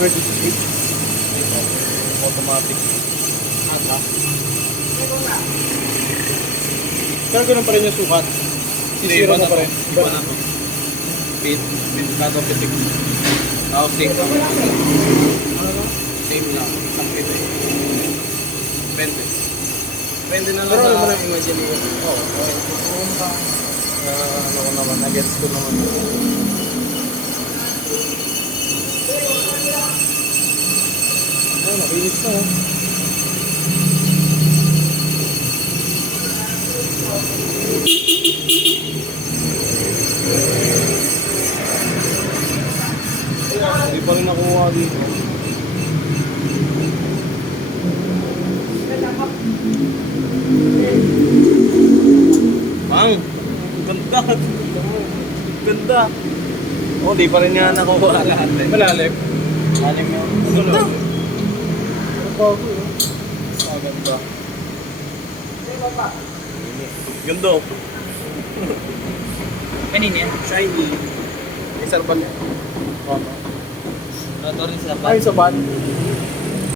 Emergency switch. Automatic. Ata. Pero ganun pa rin yung sukat. Sisira mo pa rin. Iba na to. Pit kato pitik. Tapos same lang. Same lang. Isang pit eh. Depende. Depende na lang Pero alam mo sa na- imagination. Oo. Ano ko naman, na-gets ko naman. Ayun, nakinis na. Oh. Hindi pa rin nakuha dito. Mang! Ganda! Ganda! Oh, di pa rin nga nakuha lahat eh. Malalim. Alim yun. Ganda. Ganda! Ano bago yun? Ah, ganda. Ganda. Kanina yan? Shiny. May sarban yan. Ito rin sa Ay, sa van.